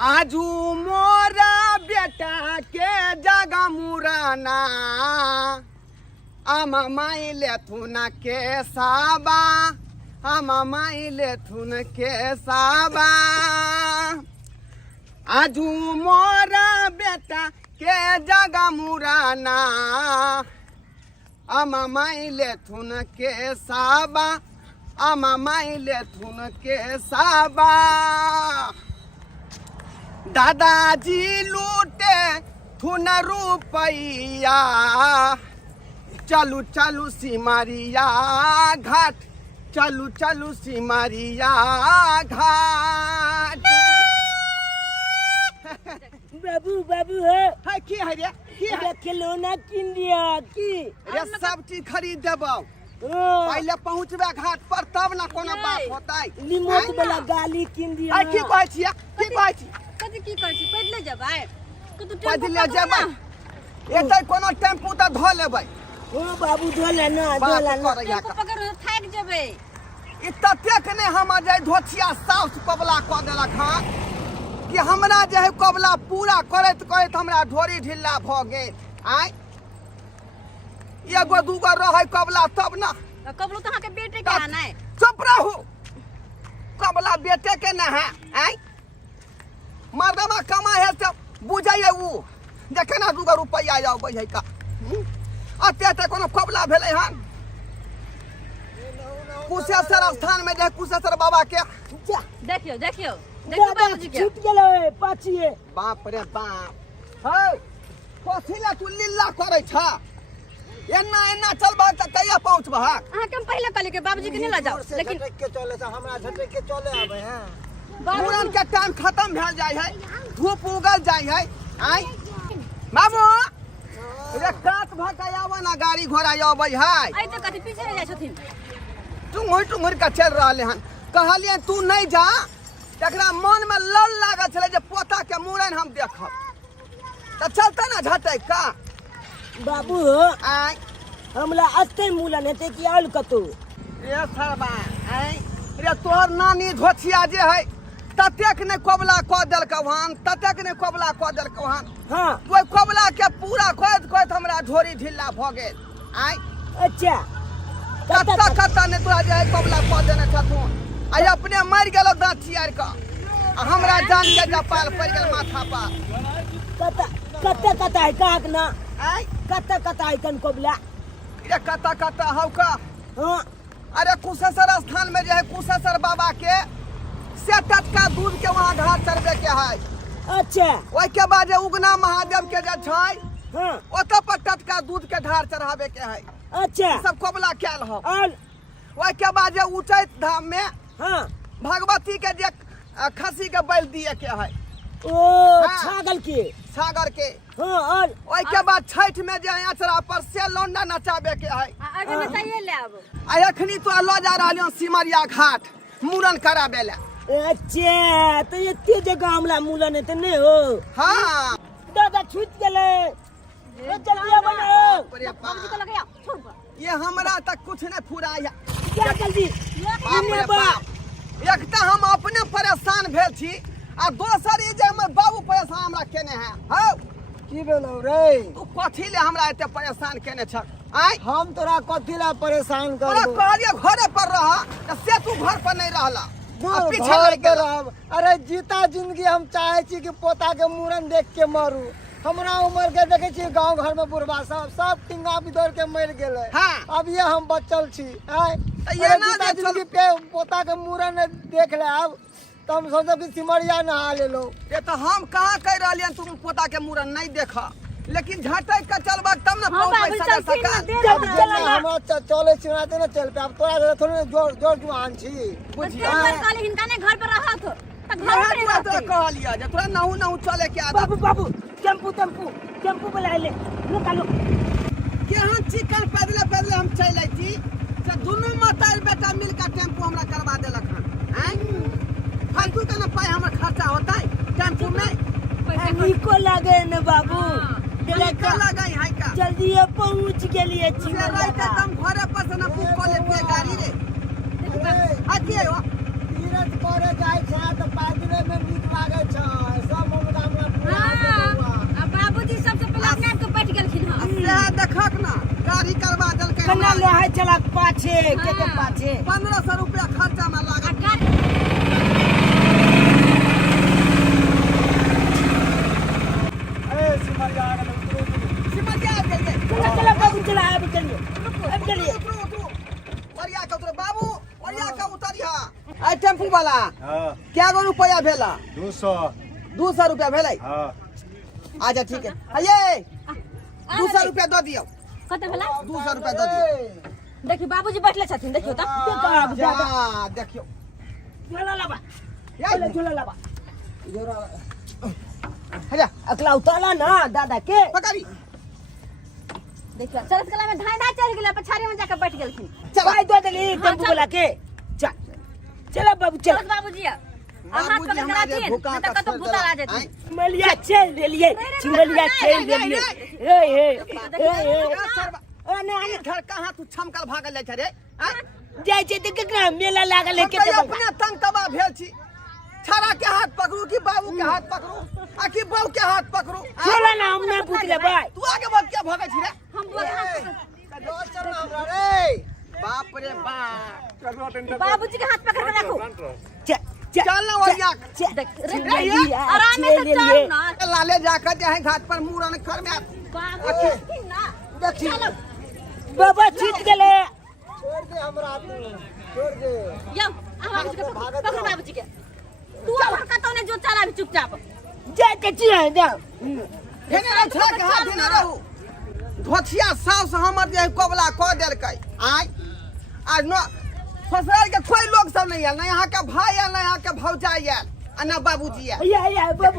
आजू मोरा बेटा के जगा मुराना आमा माइले थुन के साबा आमा माइले थुन के साबा आजू मोरा बेटा के जगा मुराना आमा माइले थुन के साबा आमा माइले थुन के साबा दादाजी लूटे थुन रुपैया चलू चलू सिमरिया घाट चलू चलू सिमरिया घाट बाबू बाबू है की है रे की है खिलौना किन दिया की ये सब चीज खरीद देबो पहले पहुंचबे घाट पर तब ना कोनो बात होतै रिमोट वाला गाली किन दिया की कहै छियै की कहै छी कथि की कहै छी पैदले जेबै पैदले जेबै एतै कोनो टेम्पू त ध लेबै ओ बाबू धोला ना टेम्पू पकड़ थाक जेबै ई ततेक ने हम जाय धोथिया साउस कबला क देलक हां कि हमरा जे है कबला पूरा करैत करैत हमरा ढोरी ढिल्ला भ गेल आय एगो दूगो रहै कबला तब ना कबलो तो अहाँ के बेटे के आना है चुप रहू कबला बेटे के ना है आय मर्दमा कमा है तो बुझाइए उ जे केना दूगो रुपैया जाओ बुझै का अते ते कोनो कबला भेलै हन कुशेश्वर स्थान में जे कुशेश्वर बाबा के देखियो देखियो देखियो बाबूजी के छूट गेलै पाछिए बाप रे बाप हे कथिला तू लीला करै छ एना एना चलबा त कहिया पहुंचबा अहाँ के पहले कहले के बाबूजी के नहीं ला जाओ लेकिन के चले से हमरा झटक के चले आबे हैं मूड़न के टाइम खत्म भेल जाय है धूप उगल जाय है आय बाबू रे काट भकायावा ना गाड़ी घोड़ा आबै है आई तो कथि पीछे रह जाय छथिन टुंगुर का चल रहले हन कहलिए तू नहीं जा एकरा मन में लल लागल छले जे पोता के मूड़न हम देखब त चलते ना झटक का बाबू आय हमरा अते मूलन हेते कि आल कतो रे सरबा आय रे तोहर नानी धोथिया जे है ततेक ने कोबला क देलक हन ततेक ने कोबला क देलक हन हां ओइ कोबला के पूरा खोद खोद हमरा ढोरी ढिल्ला भ गेल आय अच्छा कत्ता कत्ता ने तोरा जे है कोबला क देने छथुन आय अपने मर गेलो दांत चियार का हमरा जान के जपाल पड़ गेल माथा पर कत्ता है काक ना आय कत्ता है कन कोबला रे कत्ता हौ का हां अरे कुशेश्वर स्थान में जे है कुशेश्वर बाबा के से टटका दूध के वहां घाट चढ़बे के है अच्छा ओइ के बाद जे उगना महादेव के जे छै हां ओत पर टटका दूध के ढार चढ़ावे के है अच्छा सब कोबला कैल हो और ओइ के बाद जे उचैत धाम में हां भगवती के जे खसी के बैल दिए के है ओ छागल के सागर के हां और ओइ के बाद छठ में जे अचरा पर से लौंडा नचावे के है आगे में तइए ले आबो आ एखनी तो ल जा रहलियो सिमरिया घाट मूड़न कराबे ले अच्छा तो एते जगह हमला मूलन हेते नहीं हो हां दादा छूट गेले जल्दी आ बनो बाबूजी को लगाया छोड़ पर ये हमरा तक कुछ नहीं फुराया क्या जल्दी बाप रे बाप एक त हम अपने परेशान भेल छी आ दोसर ई जे हमर बाबू परेशान हमरा केने है हौ की भेलौ रे तू कथी ले हमरा एते परेशान केने छ आय हम तोरा कथी ला परेशान तोरा करबो कहलिए घरे पर रह त से तू घर पर नहीं रहला आ पीछे घर लग पे गेल रहब अरे जीता जिंदगी हम चाहे छी कि पोता के मूरन देख के मरू हमरा उम्र के देखे छी गांव घर में बुढ़वा सब टिंगा बिदर के मर गेले हां अब ये हम बचल छी आय ये ना जीता जे जिंदगी पे पोता के मूरन देख ले अब तो हम सोचो कि सिमरिया नहा ले लो ये तो हम कहां कह रहलिए तुम पोता के मूड़न नहीं देखा लेकिन झटक के चलबा तब ना हाँ, पहुंच बाबू, सका चलती ना, सका दे जल्दी दो चल ना। हम चले चिनाते ना चल पे अब तोरा थोड़ी जोर जुआन छी बुझिया काले हिनका ने घर पर रहा तो घर पर तोरा रहते कहलिया जे तोरा नहु चले के आदत बाबू टेम्पू बुला ले निकालो केहन चिकन पैदले हम चल आई से दोनों माता बेटा मिलकर टेम्पू हमरा करवा देलक हन हैं फालतू का ना पाए हमर खर्चा होता है टेम्पू में निको लगे न बाबू का लगाई है का जल्दी पहुंच गेलिए छी से रह के तुम घरे पर से ना बुक कर ले गाड़ी रे हटिए हो तीरथ करे जाय छै त पैदले में नीक लागे छै कन्ना ले है चला पाछे के पाछे 1500 रुपया खर्चा में लागत सिमरिया आ गए चला बाबू चला अब चलिए उतरो परिया का उतरो बाबू परिया का उतरिया आई टेम्पू वाला हाँ क्या गो रुपया भेला 200 रुपया भेलै हाँ अच्छा ठीक है ये 200 रुपया दो दियो कते भेला 200 रुपया दो दियो देखियो बाबूजी बैठले छथिन देखियो त जा देखियो चला लाबा ये चला लाबा हेजा अकला उताला ना दादा के पकड़ी देखियो चरस कला में धाय धाय चढ़ गेलै पछाड़ी में जाके बैठ गेलखिन चल भाई दो दली टेम्पू वाला के चल चला बाबू चल चल बाबूजी अब हाथ पकड़ के राखिए भूखा नहीं तो कतो भूता आ जाती चिमलिया चल देलिए चिमलिया चल देलिए अने घर कहां तू छमकल भागल जाय छ रे जाय छै त केकरा मेला लागल है के अपने तंग तबा भेल छी छाड़ा के हाथ पकड़ू कि बाबू के हाथ पकड़ू आ कि बाबू के हाथ पकड़ू चला ना हम नहीं पूछ ले भाई तू आगे बढ़ के भागे छी रे हम बोल बाप रे बाप बाबूजी के हाथ पकड़ के रखो चल ना वरिया आराम से चल ना लाले जाकर जे है घाट पर मूरन कर में बाबूजी ना देखी बाबा छूट गेले छोड़ दे हमरा तू छोड़ दे यो बाबूजी के पकड़ बाबूजी के तू और कतो ने जो चला भी चुपचाप जा के चिया जा हेने रछा के हाथ न रहू धोथिया साउस हमर जे कोबला क देलकै आय आज न ससुराल के कोई लोग सब नहीं आयल ना यहाँ के भाई आयल ना यहाँ के भौजाई आयल आ ना बाबूजी आयल या बाबू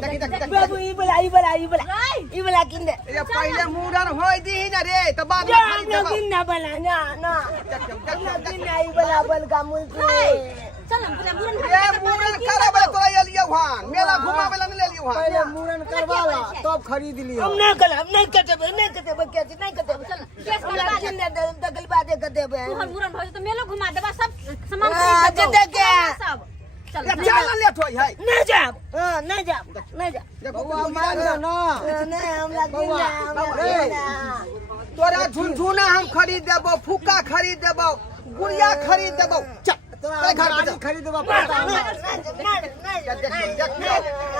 बाबू ई बोला किंदे ये पहले मूरन होय दी न रे त बाद में जा खरीद ना देबो किंदा बोला ना ना किंदा ई बोला बल का मुल्की चल हम पूरा मुरन ये मूरन कराबे तोरा एलियो हन मेला घुमाबे ला नहीं लेलियो हन पहले मूरन करवाला तब खरीद लियो हम नहीं करते क्या नहीं करते चल केस करवा दे दगल बातें करते तू हर मुरन भौज तो मेलो घुमा देबा सब सामान हाँ, खरीद देबो। जल्दी के। सब चल ये चल ना लेट होय है नहीं जा नहीं जा देखो बउआ मान ले ना नहीं हमरा किंदा तोरा झुनझुना हम खरीद देबो फुक्का खरीद देबो गुड़िया खरीद देबो चल तोरा घर पे गाड़ी जा खरीदबा पड़ता है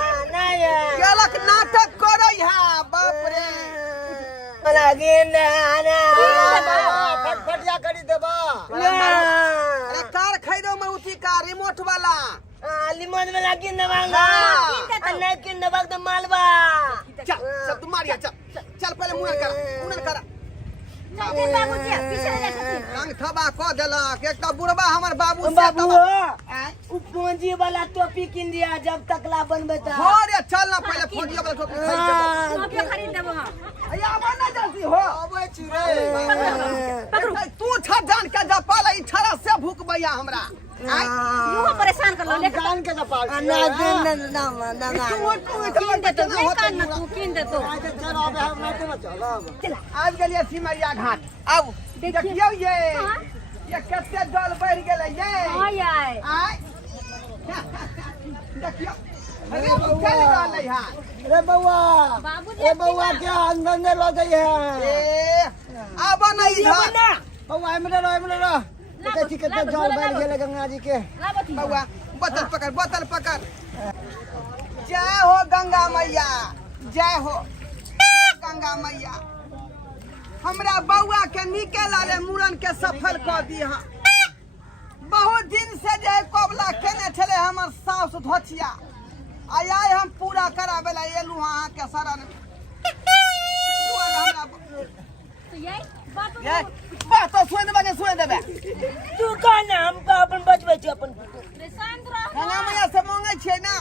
केलक नाटक करे है बाप रे फटिया खरीद देबा अरे कार खरीदो मारुति कार रिमोट वाला लिमोन में लागी नवांगा नहीं कि नवांग तो मालवा चल चल तू मारिया चल चल पहले मुंह कर चल बाबूजी पीछे रह छथिन रंग थबा क देलक एकटा बुढ़बा हमर बाबू से बाबू आय उ पूंजी वाला टोपी किन दिया जब तकला बनबे त हो रे चल ना पहले फोड़िया वाला टोपी खरीद देबो टोपी खरीद देबो हम अया बना जल्दी हो अबे छी रे पकड़ू तू छ जान के जा पाला ई छरा से भूकबैया हमरा आय मुंह परेशान कर लो ले जान के जपाल ना किन दे तो नहीं कान ना तू किन दे तो आज चल अबे हम नहीं तो चलब आज गेलिए सिमरिया घाट अब देखियो ये कते जल बढ़ गेलै ये हाय आय आय देखियो अरे चल रहलै हां रे बउआ बाबूजी ए बउआ क्या अंदर ने लो गई है ए अब नहीं घाट बउआ एमरे रो देखै छी कते जल बढ़ गेलै गंगा जी के लाबती बउआ बोतल पकड़ जय हो गंगा मैया जय हो गंगा मैया हमरा बउआ के निके लाले मूरन के सफल क दी हां बहुत दिन से जे कोबला केने छले हमर साउस धोछिया आय हम पूरा कराबे ला एलु अहाँ के शरण तो ये बात ये बात तो सुन देबे तू का ना हमका अपन बचबै छी अपन परेशान रह गंगा मैया से मांगे छियै ना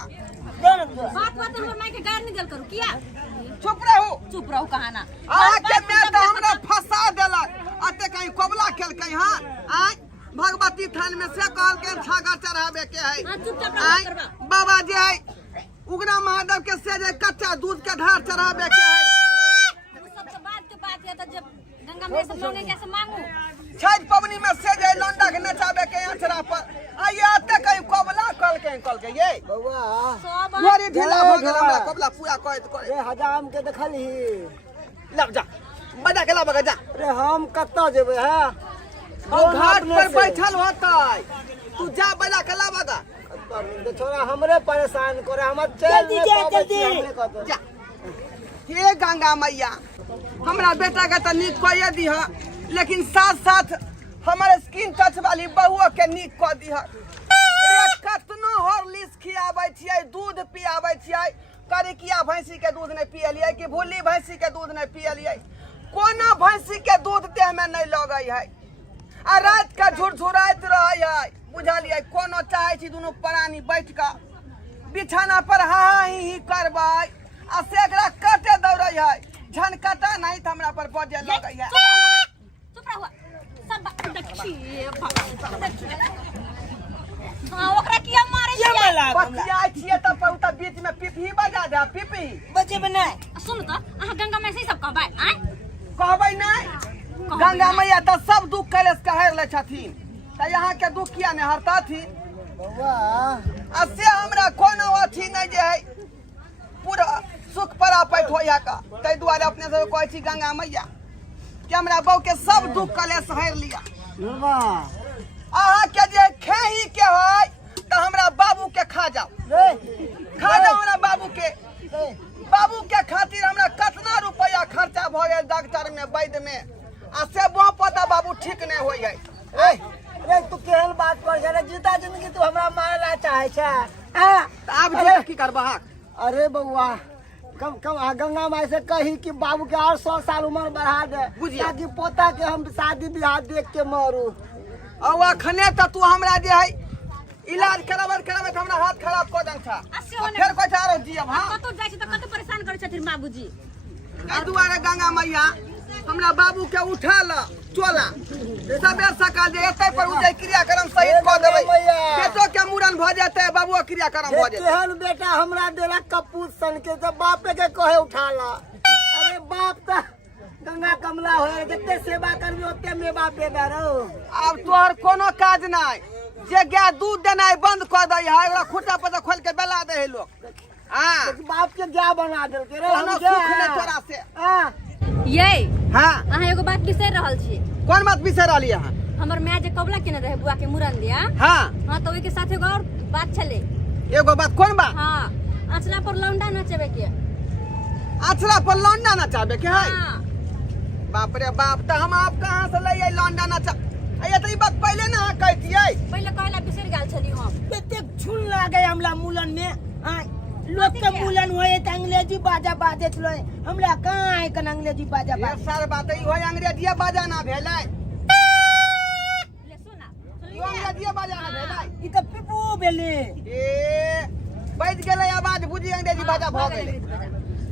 बात हमर माई के गार नहीं जल करू किया चुप रहू कहाना आके में तो हमरा फंसा देलक अते कहीं कोबला केलकै हां आय भगवती थान में से कहलकै छागा चढ़ावे के है हां चुपचाप आय करबा बाबा जे है उगना महादेव के से जे कच्चा दूध के धार चढ़ावे के है वो सब तो बात के बात है तो जब गंगा में से मांगे कैसे मांगू छठ पवनी में से जे लौंडा के नचावे के अचरा पर आय अते कहीं कोबला कहलकै ये बउआ सब मोरी ढीला हो गेल हमरा कोबला पूरा कहत करे रे हजाम के देखली लब जा बजा के लब जा रे हम कत्ता जेबै है वो घाट पर बैठल होतै तू जा बजा के लावा दा छोरा हमरे परेशान करे हम जल्दी जा हे गंगा मैया हमरा बेटा के त नीक कइए दीह लेकिन साथ साथ हमारे स्किन टच वाली बहुआ के नीक क दीह कतनो हॉर्लिक्स खियाबै छियै दूध पियाबै छियै करिकिया भैंसी के दूध नहीं पियलियै कि भूली भैंसी के दूध नहीं पियलियै कोना भैंसी के दूध देह में नहीं लगै है आ रात का झुरझुराइत रहै है बुझलियै कोनो चाहे छी दुनू प्राणी बैठ के बिछाना पर हा ही करबै आ से एकरा कटे दौड़ै है झनकटा नहीं त हमरा पर बजे लगै है चुप रह सब देखिए हां ओकरा किया मारे छियै बतियाइ छियै त पौता बीच में पिपही बजा दे पिपही बचे बना सुन त अहाँ गंगा में से सब कहबै आय कहबै नहीं गंगा मैया त सब दुख कलेस कहर ले छथिन त यहाँ के दुख किया नहीं हरताथिन बउआ आ से हमरा कोनो अथी नहीं जे है पूरा सुख परापैठ होया का तै दुआरे अपने से कहै छी गंगा मैया कि हमरा बहू के सब दुख कलेस हर लिया अहाँ के जे खेही के है त हमरा बाबू के खा जाओ हमरा बाबू के खातिर हमरा कितना रुपया खर्चा भ गेल डॉक्टर में वैद्य में आ से पता बाबू ठीक नहीं होई है रे तू केहन बात कर रे जीता जिंदगी तू हमरा मारला चाहे छै आब जे की करबा अरे बउआ कम कम गंगा माई से कही कि बाबू के और 100 साल उम्र बढ़ा दे ताकि पोता के हम शादी ब्याह देख के मरू और अखने त तू हमरा जे है इलाज करावत हमरा हाथ खराब क दन था फिर कोई आरो जियब हां कतो जाय छी त कतो परेशान करै छथिन बाबूजी ए दुआरे गंगा मैया हमरा बाबू के उठा ल चोला सबेर सकाल जे एतै पर उजै क्रियाक्रम सहित क देबै बेटो के मूरन भ जेतै बाबूओ क्रियाक्रम भ जेतै केहन बेटा हमरा देला कपूत सन के जब बापे के कहे उठा ला अरे बाप त गंगा कमला होय जते सेवा करबी ओते में बाप देबे रो अब तोहर कोनो काज नहीं जे गाय दूध देनाइ बंद क दै है ओकरा खुट्टा पर खोल के बेला दे है लोग हां बाप के क्या बना देलके रे हम सुख ने तोरा से हां ये हां अहाँ एगो बात बिसर रहल छी कोन बात बिसर रहली अहाँ हमर माय जे कबला केने रहे बुआ के मूरन दिया हां हां तो ओइ के साथ एगो और बात छले एगो बात कोन बात हां अचला पर लौंडा नचबे के अचला पर लौंडा नचाबे के है हां बाप रे बाप त हम आप कहां से ले आई लौंडा नचा ये तो बात पहले ना कहतियै पहले कहला बिसर गेल छली हम कते छुन लागे हमला मूलन में लोग के मूलन होए त अंग्रेजी बाजा बाजत रहे हमरा कहां है कन अंग्रेजी बाजा ये सार बात ही होय अंग्रेजी बाजा ना भेलै ले सुना यो अंग्रेजी बाजा ना भेलै ई त पिपू भेले ए बैठ गेलै आवाज बुझी अंग्रेजी बाजा भ गेलै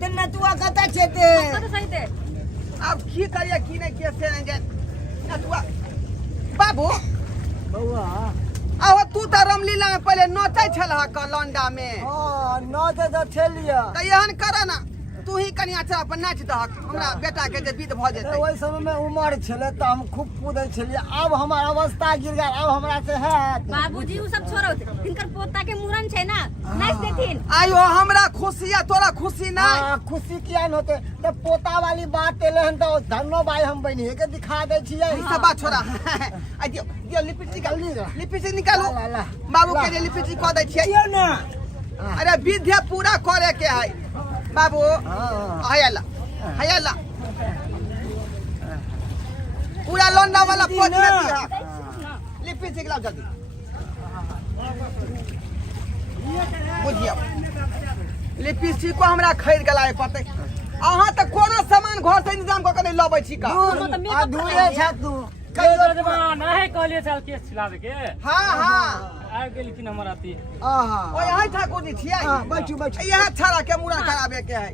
त नतुआ कता छेते कतो सही ते अब की करिए की नहीं किए से नहीं नतुआ बाबू बउआ आहो तू त रामलीला में पहले नचै छलहा क लौंडा में हां नच त छलिया त एहन कर ना तू ही कनी अच्छा पर नाच दहक हमरा बेटा के जे विध भ जेतै ओइ समय में उमर छले त हम खूब कूदै छलिए अब हमर अवस्था गिर गेल अब हमरा से है बाबूजी उ सब छोड़ो तिनकर पोता के मूरन छै ना नाच देथिन आयो हमरा खुशी है तोरा खुशी ना खुशी किया न होते त पोता वाली बात एले हन त धन्नो भाई हम बहिनी के दिखा दे छियै ई सब बात छोड़ा आ दियो लिपस्टिक निकालो ला बाबू के लिए लिपस्टिक क दै छियै दियो ना अरे विध पूरा करे के है बाबू हयला पूरा लौंडा वाला पोज में दिया लिपस्टिक लाओ जल्दी बुझियो लिपस्टिक को हमरा खरीद के लाए पड़ते अहाँ त कोनो सामान घर से इंतजाम क के नहीं लबै छी का धुए छ तू जमाना है कहलिए चल केस छिलावे के हां हां आ गेल कि हमर आती आहा ओए हाय ठाकुर जी छियै बैठू यह छाड़ा के मूड़ा कराबे के है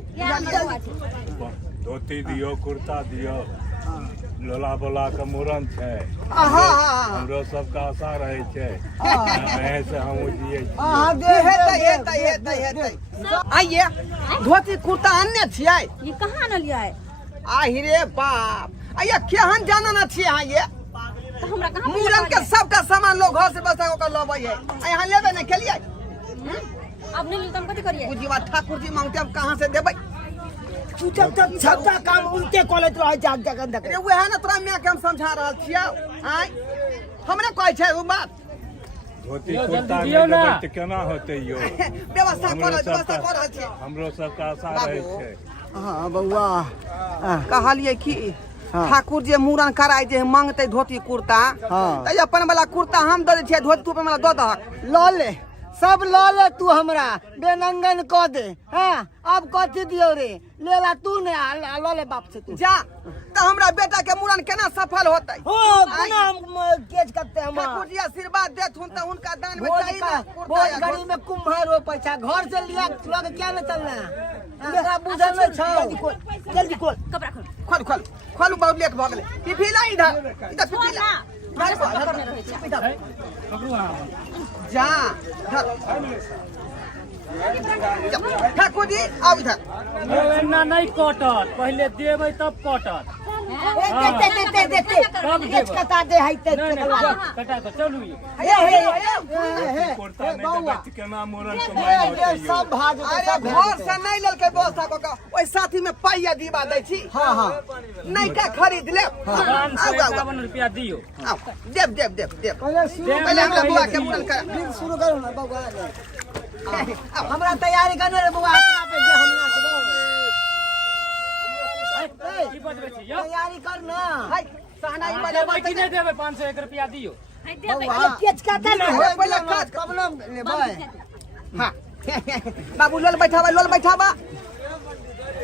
धोती दियो कुर्ता दियो लोला बोला के मूरन छै हमरो सबके आशा रहे छै एहे से हम जियै आहा दे हेतै आइए धोती कुर्ता अन्ने छियै ये कहां न लिया है आहि रे बाप आइए केहन जाना न छियै अहाँ ये तो हमरा कहां मूरन के सबका सामान लोग घर से बसा के लबै है यहाँ लेबे नहीं केलिए अब नहीं तुम कथि करिए बुझिवा ठाकुर जी मांगते अब कहां से देबै तू जब छत्ता काम उल्टे कॉलेज रह जाग जगन देख रे वह है ना तोरा मैं के हम समझा रहल छियै आय हमरे कहै छै उ बात धोती यो, कुर्ता जल्दी नहीं दियौ ना। देबै तऽ केना होतै यो व्यवस्था कर रहल छै हमरो सबके आशा रहै बाबू। छै हाँ बउआ कहलिए कि ठाकुर जे मूड़न कराय जे मांगते धोती कुर्ता हाँ। त अपन वाला कुर्ता हम दे छियै धोती तू अपन वाला दऽ दहक लऽ ले सब लऽ ले तू हमरा बेनंगन कऽ दे हाँ अब कथी दियो रे ले ला तू ने लऽ ले बाप से तू जा त हमरा बेटा के मूड़न केना सफल होतै हो बिना केज करते हम ठाकुर जी आशीर्वाद देथुन त हुनका दान में भोज चाहिए का ना कुर्ता भोज या घड़ी में कुम्हार हो पैसा घर से लिया लोग क्या न चलना तेरा बुझल नहीं छौ जल्दी खोल कपड़ा खोल खोल खोल खोलू बहुत लेट भ गेलै पिफिला इधर इधर खोल पिफिला ना मारे पकड़ने रहे छै पकड़ू अहाँ। जा धर। जा, ठाकुर जी आओ इधर यो, एना नहीं कटत पहले देबै तब कटत देते केज कटा दे है ते नहीं नहीं जाओ, कटा दो चलू ये कुर्ता नहीं देबै तऽ केना मूड़न के ए, माय ये होतै यो सब भाग अरे घर से नहीं ललकै व्यवस्था कऽ के ओइ साथी में पाइया दीवा दै छी हाँ हाँ नहीं का खरीद ले पाँच सौ 51 रुपया दियो आओ देव देव देव देव पहले शुरू पहले हमरा बुआ के मूड़न कर फिर शुरू करू ना बउआ हमरा तैयारी करने रे बुआ इतना पे जे हमरा से की बजबै छी यो तैयारी कर ना हाय सहनाई अहाँ बजे देबै कि नहीं देबै 501 रुपया दियो है देबै केज कटा दे पहले काज कब ना लेबै हां बाबू लोल बैठावा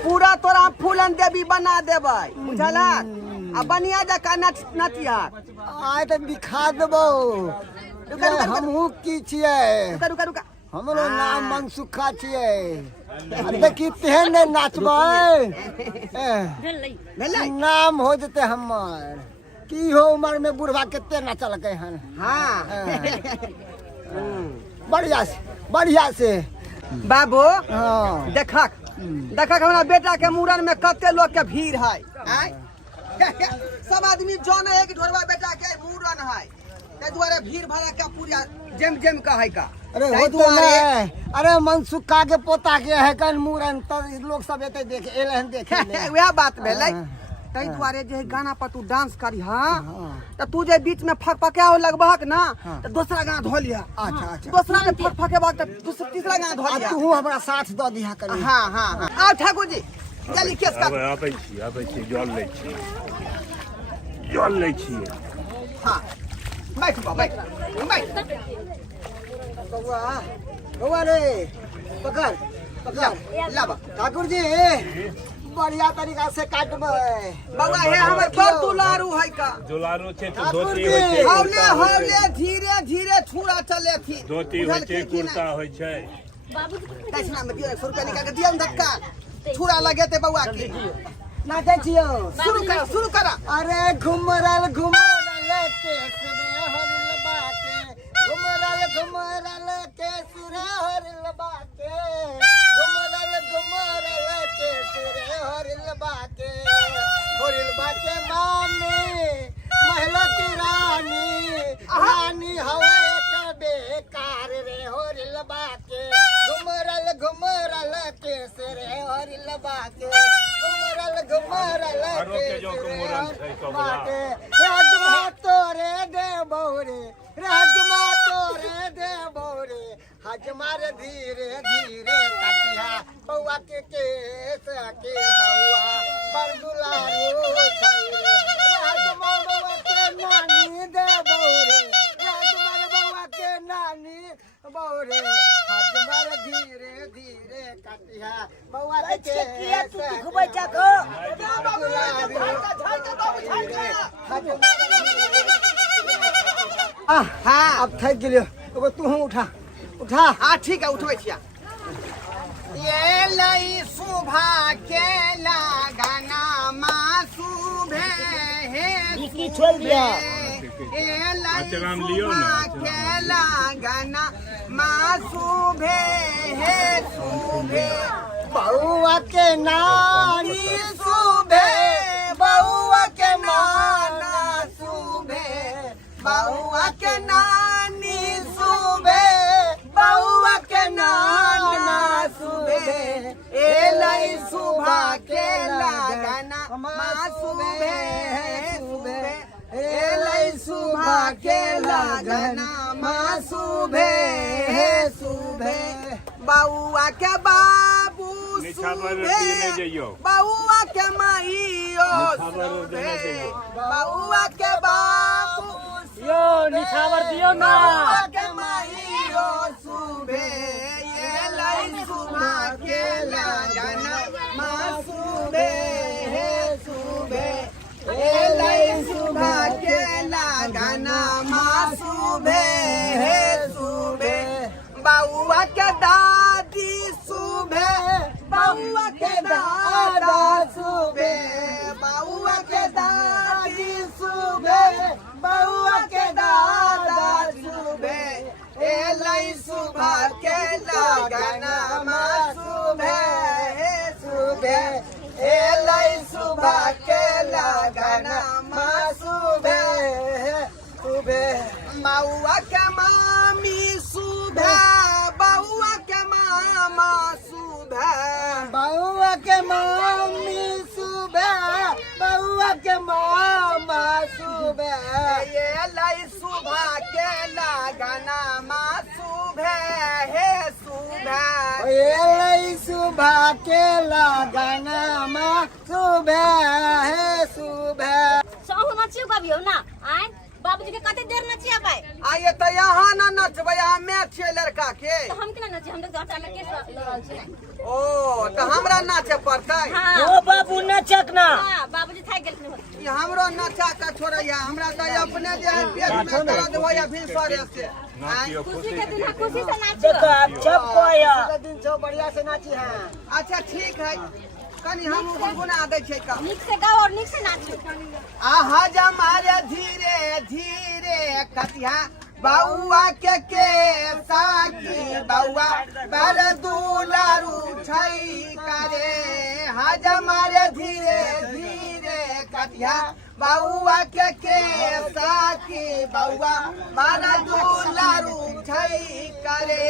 पूरा तोरा फूलन देवी बना देबै बुझला आ बनिया जका नचियार आइ तऽ दिखा देबौ हमहूँ की छियै रुका हमरो नाम मनसुखा छियै देखी तेहन ने नाचबै भेल लै भेलै नाम हो जेतै हमर की हो उम्र में बुढ़वा कते नचलकै हन हां बढ़िया से बाबू हाँ देखक हमरा बेटा के मूड़न में कते लोग के भीड़ है आय सब आदमी जाने है कि ढोरवा बेटा के मूड़न है ते दुआरे भीड़ भाड़ा का पूरा जेम का है का अरे ताहि होतो दुआरे- ने अरे मनसुखा के पोता के है कन मूड़न त लोग सब एते देखे एलहन देखे ले। वह बात भेलै हाँ। ताहि दुआरे जे गाना पर तू डांस करी हाँ हाँ। तो तू जे बीच में फकफकाओ लगबहक ना तो दूसरा गाना धो लिया अच्छा दूसरा में फकफकेबहक तो दूसरा तीसरा गाना धो आ लिया तू हमरा साथ दऽ दिहा कनी हाँ आओ ठाकुर जी जल्दी केस कर आबै छी जल लै छी हाँ बैठ बैठ बउआ रे पकड़ लाबा ठाकुर जी बढ़िया तरीका से काटबै बाबा हे हमर बड़ दुलारू है का दुलारू छै तऽ ठाकुर धोती जी। होइ छै हौले हौले धीरे धीरे छुरा चले थी धोती होइ छै कुर्ता होइ छै बाबूजी कैसना में दियो 100 रुपया निकाल के दियो न धक्का छुरा लगेते बउआ की नाचै छियो शुरू करा अरे घुमरल केस रे हरिल बाटे घुमरल केस रे हरिल बाटे घुमरल केस रे हरिल बाटे मामी महिला की रानी हवे के बेकार रे हरिल बाटे घुमरल केस रे हरिल बाटे घुमरल आरो के जो के मूड़न छै कबला राजमा तोरे दे बौरे हजमार धीरे कटिया बउआ के केस के बउआ पर दुलारू छै रे राजमा बउआ के नानी दे बौरे राजमार बउआ के नानी बौरे हजमार धीरे कटिया बउआ के केस घुबै जाको हाँ अब थक गेलियो एगो तू उठा हाँ ठीक है उठबै छिया ये लई सुभा के लगाना मासुभे हे की छोड़ दिया ये लई आचरण लियो ना, सुभा आचरण के लगाना मासुभे हे सुभे बउआ के नानी सुबे बउआ के नाना सुभे बउआ के नानी सुभे बउआ के नाना सुभे एलै सुभा के लगाना माँ सुभे सुभे एलै सुबह के लगना माँ सुबह हे सुबह बउआ के बाबू निछावर सुबह दिने जइयो। बउआ के माइयो निछावर दिने सुबह जइयो। बउआ के बाबू यो निछावर दियो ना बउआ के माइयो सुबह एलै सुबह के लगना माँ सुबह हे सुबह एलै सुबह के लगना माँ सुबह हे सुबह बउआ के दादी सुबह बउआ के दादा सुबह बउआ के दादी सुबह बउआ के दादा सुबह एलै सुबह के लगना माँ सुबह हे सुबह एलै सुबह के लगना माँ सुबह हे सुबह मऊआ के मामी सुबह बउआ के मामा सुबह बउआ के मामी सुबह बउआ के मामा सुबह एलै सुबह के लगना माँ सुबह हे सुबह एलै सुबह के लगना माँ सुबह है सुबह सहु नचियो कभियो ना आय बाबूजी के कते देर नचिया पाए आइए तो यहाँ न नचबै यहाँ मैच छै लड़का के तो हम केना नचिए हम तो घाटा में केस लड़ल छै ओ तो हमरा नाचे पड़तै हां बाबू नचक ना हां बाबूजी थाक गेलखिन ई हमरो नचा के छोड़ैया हमरा तो अपने जे है पेट में दर्द होया भीतर से नाचियो खुशी खुशी के दिन खुशी से नाचियो छपकोया दिन छो बढ़िया से नाची है अच्छा ठीक है कनी हम गुनगुना दै छै का नीक से गाओ और नीक से नाचियो आहा जमारे धीरे धीरे कटिया बउआ के साकी बउआ पर दुलारू छै करे हजमारे धीरे धीरे कटिया बउआ के साकी बउआ पर दुलारू छै करे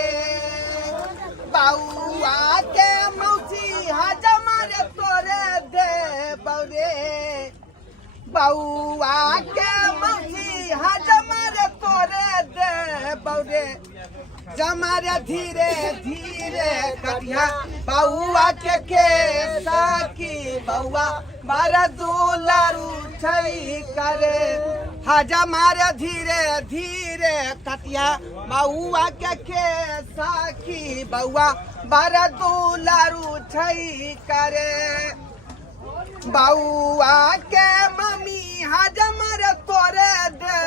बउआ के मौसी हजमारे तोरे दे बौरे बउआ के मौसी हजमारे तोरे दे बौरे जमारे धीरे धीरे कटिया बउआ के साकी बउआ बारा दुलारू छै करे हजमारे धीरे धीरे कटिया बउआ के साकी बउआ बारा दुलारू छै करे बउआ के मम्मी हजमर तोरे दे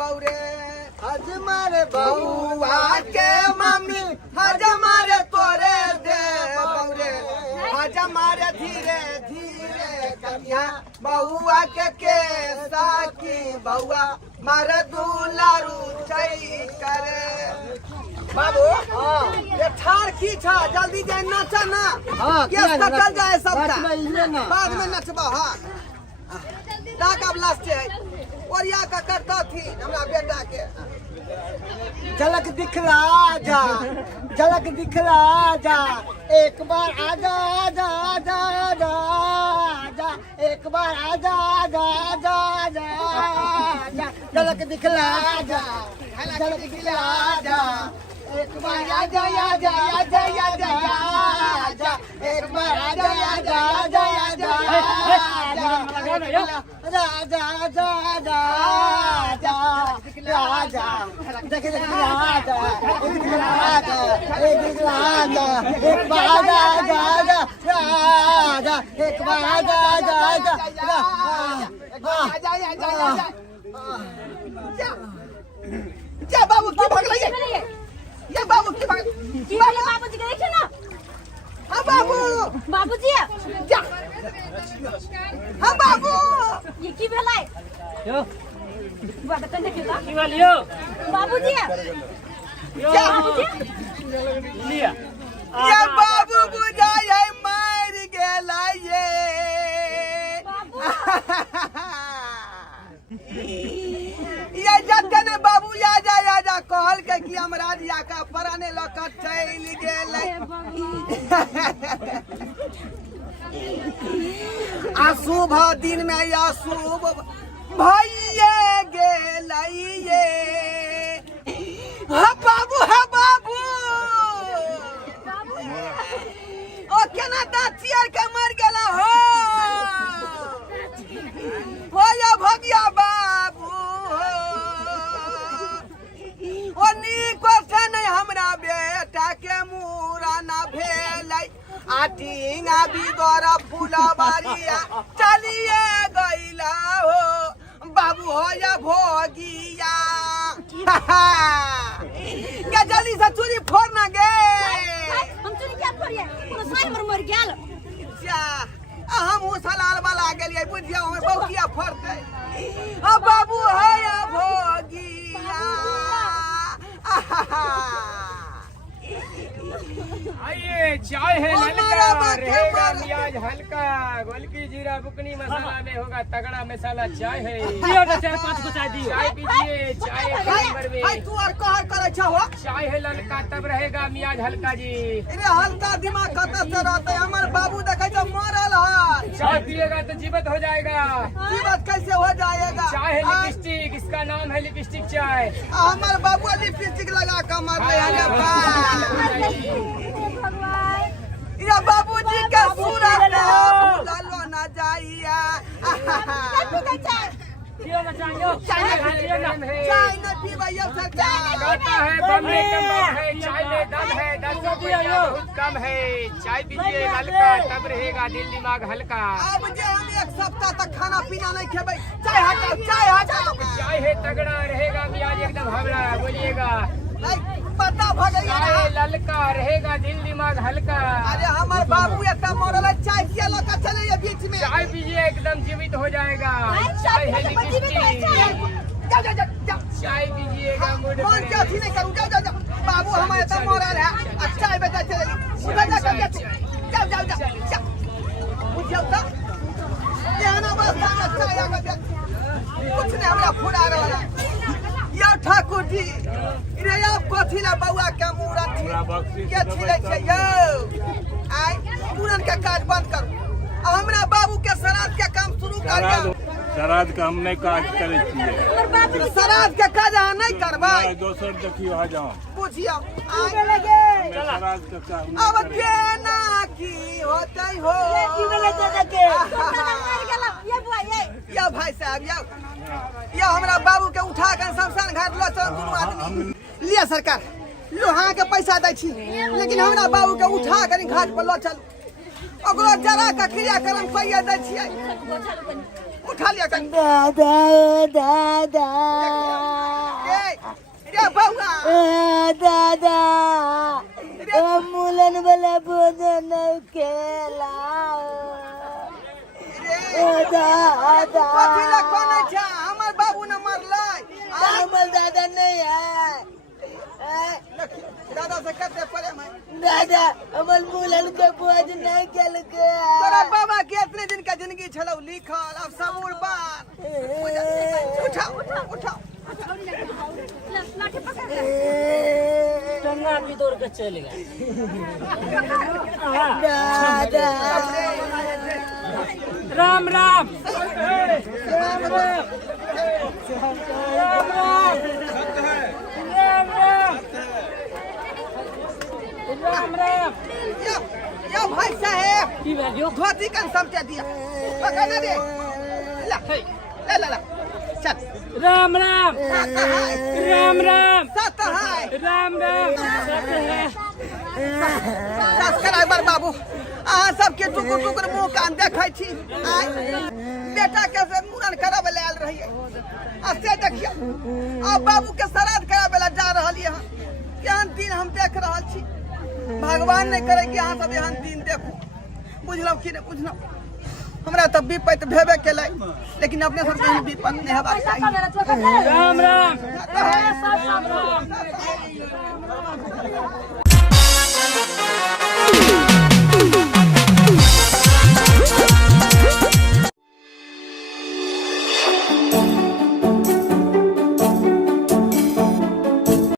बौरे हजमर बउआ के मम्मी हजमर तोरे दे बौरे हजमर धीरे धीरे कटिया बउआ के साकी बउआ मार दुलारू छै करे बाबू ये ठार की छा जल्दी जाए नाचा ना ये सकल जाए सबका बाद में नचबा हां ताक अब लास्ट है और या का करता थी हमरा बेटा के झलक दिखला जा झलक दिखला जा एक बार आजा आजा आजा आजा आजा एक बार आजा आजा आजा आजा झलक दिखला जा झलक दिखला जा एक बार आजा आजा आजा आजा आजा एक बार आजा आजा आजा आजा आजा आजा आजा आजा आजा देख देख आजा आजा एक आजा एक बार आजा आजा आजा आजा एक बार आजा आजा आजा जा बाबू की भाग लगे ये बाबू की भाग की वाले बाबूजी के देखिए ना हां बाबू बाबूजी जा हां बाबू ये की भेलै यो बात त देखियो त की वालियो बाबूजी यो बाबूजी लिया ये बाबू बुझाए मार गेला ये ये जते ने बाबू या जा कहल के कि हमरा दिया का पराने लकत चल गेलै अशुभ दिन में अशुभ भइये भेलइए हाँ बाबू ओ केना दाचियर के मर गेला हो या भगिया बाबू ओ नीक से नहीं हमरा बेटा के मुराना भेलै आटिंगा बिगड़ फुलबारिया चलिए गइला हो बाबू हो या भोगिया क्या जल्दी से चूड़ी फोड़ना गे हम चोरी क्या करिए कोनो साई मर गेल जा हम उसलाल वाला गेलिए बुझिया हमर बहुकिया फरते आ बाबू है या भोगिया आइए चाय है ललका रहेगा मियाज हल्का गोलकी जीरा बुकनी मसाला में होगा तगड़ा मसाला चाय है दियो ना 4-5 को चाय दियो चाय पीजिए चाय एक नंबर में आई तू और कहर करे छ हो चाय है ललका तब रहेगा मियाज हल्का जी अरे हल्का दिमाग कत से रहते हमर बाबू देखे तो मरल है चाय पिएगा तो जीवित हो जाएगा जीवित कैसे हो जाएगा चाय है लिपस्टिक इसका नाम है लिपस्टिक चाय हमर बाबू लिपस्टिक लगा के मर रहे हैं या बाबूजी के सूरत लालो ना जाइया दियो ना चाय न पीबैया सरकार कहता है दम में कम है चाय में दम है 10 रुपया बहुत कम है चाय पीजिए ललका तब रहेगा दिल दिमाग हल्का अब जे हम एक सप्ताह तक खाना पीना नहीं खेबै चाय हटाओ चाय है तगड़ा रहेगा मियाज एकदम हमरा बोलिएगा पता भगैया चाय ललका रहेगा दिल दिमाग हल्का अरे हमार बाबू इतना मरल है चाय किया लगा चले ये बीच में चाय पीजिए एकदम जीवित हो जाएगा चाय है लिपस्टिक जा चाय पीजिएगा मूड कौन क्या थी नहीं करूं जा बाबू हमारे इतना मरल है अच्छा है बेटा चले उधर जा बुझियो तो ये ना बस अच्छा है कुछ नहीं हमरा फुड़ा रहा या ठाकुर जी रे आप कथी ला बउआ के मूरत के छिले छै यौ आई मूरन के काज बंद करू हमरा बाबू के श्राद्ध के काम शुरू कर श्राद्ध का हम नहीं काज करे छिए श्राद्ध के काज अहाँ नहीं करबै दोसर देखियो आ जाओ बुझियो श्राद्ध का काम अब केना की होतै हो या भाई साहब या हमरा बाबू के उठा के शमशान घाट लो चल दुनू आदमी लिया सरकार लोहा के पैसा दै छी लेकिन हमरा बाबू के उठा के घाट पर लो चल ओकरो जरा के क्रियाक्रम कइए दै छियै उठा लिया कन दादा रे बउआ दादा मूलन वाला भोजन केला दादा कथी ला कोने छ हमर बाबू न मरलै हमर दादा नहीं है दादा से कते परे मैं दादा हमर मूलन के भोज नहीं केल के तोरा बाबा के इतने दिन का जिंदगी छलौ लिखल अब सब उड़बान उठाओ लाठी पकड़ टंगा भी दौड़ के चले गए दादा राम राम या भाई साहब की भेलियो धोती कन समझा दिया पकड़ ना दे ला चल राम राम राम राम सत है राम राम सत है सब्सक्राइबर बाबू अहाँ सबके टुकुर टुकुर मुँह कान देखै छी बेटा के से मूड़न कराबे ले आयल रहिए आ से देखिए अब बाबू के श्राद्ध कराबे ला जा रहलिए हन केहन दिन हम देख रहल छी भगवान नहीं करे कि अहाँ सब एहन दिन देखू बुझलौ कि नहीं बुझलौ हमरा तो विपत्ति भेबे केलै लेकिन अपने सब कहीं विपत्ति नहीं हेबाक चाही राम राम राम